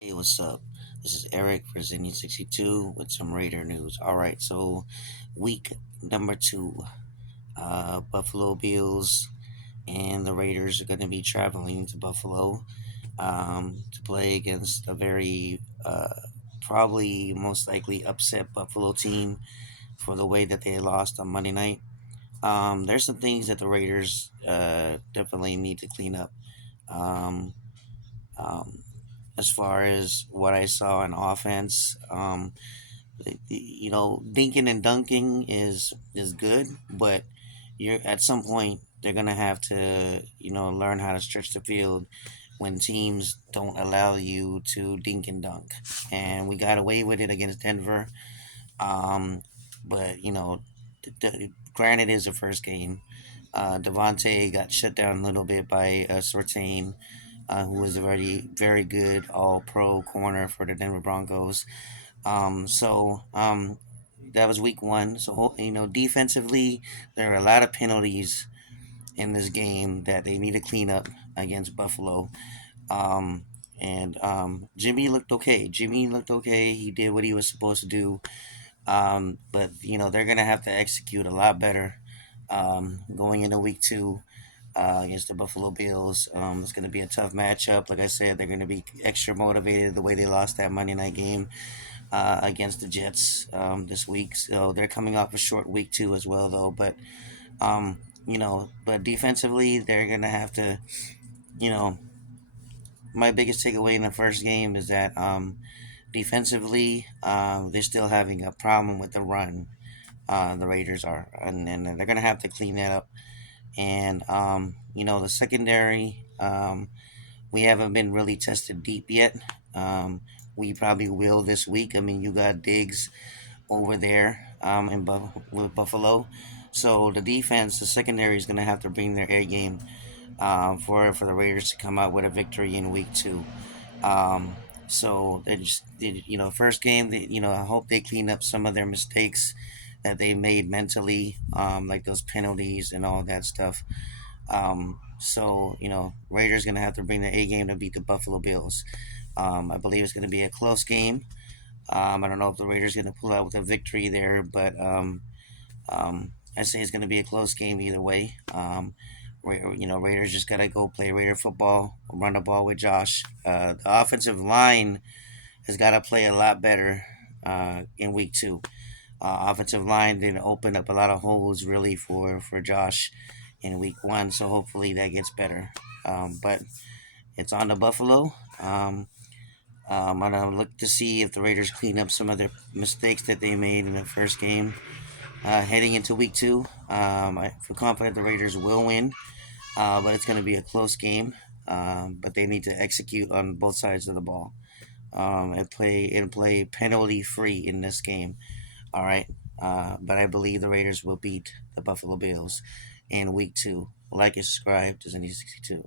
Hey, what's up? This is Eric for Zinni62 with some Raider news. All right, so week number two, Buffalo Bills and the Raiders are going to be traveling to Buffalo to play against a very, probably most likely upset Buffalo team for the way that they lost on Monday night. There's some things that the Raiders definitely need to clean up. Um, um, as far as what I saw in offense. Dinking and dunking is good, but you're at some point they're gonna have to learn how to stretch the field when teams don't allow you to dink and dunk. And we got away with it against Denver. But granted, it is the first game. Devontae got shut down a little bit by Sortain, who was a very good All Pro corner for the Denver Broncos. That was week one. So defensively, there are a lot of penalties in this game that they need to clean up against Buffalo. And Jimmy looked okay. Jimmy looked okay. He did what he was supposed to do. But they're gonna have to execute a lot better going into week two against the Buffalo Bills. It's going to be a tough matchup. Like I said, they're going to be extra motivated the way they lost that Monday night game against the Jets this week. So they're coming off a short week too as well, though. But defensively, they're going to have to, you know, my biggest takeaway in the first game is that defensively, they're still having a problem with the run. The Raiders are, and they're going to have to clean that up. And the secondary, we haven't been really tested deep yet. We probably will this week. I mean, you got Diggs over there with Buffalo, so the defense, the secondary is going to have to bring their A game for the Raiders to come out with a victory in week two. Um, so first game, I hope they clean up some of their mistakes that they made mentally, like those penalties and all that stuff. Raiders gonna have to bring the A game to beat the Buffalo Bills. I believe it's gonna be a close game. I don't know if the Raiders gonna pull out with a victory there, but I say it's gonna be a close game either way. Raiders just gotta go play Raider football, run the ball with Josh. The offensive line has got to play a lot better in week two. Offensive line didn't open up a lot of holes really for Josh in week one, so hopefully that gets better. But it's on to Buffalo. I'm gonna look to see if the Raiders clean up some of their mistakes that they made in the first game. Heading into week two, I feel confident the Raiders will win, but it's going to be a close game. But they need to execute on both sides of the ball and play penalty free in this game. All right. But I believe the Raiders will beat the Buffalo Bills in week two. Like and subscribe to Zenny62.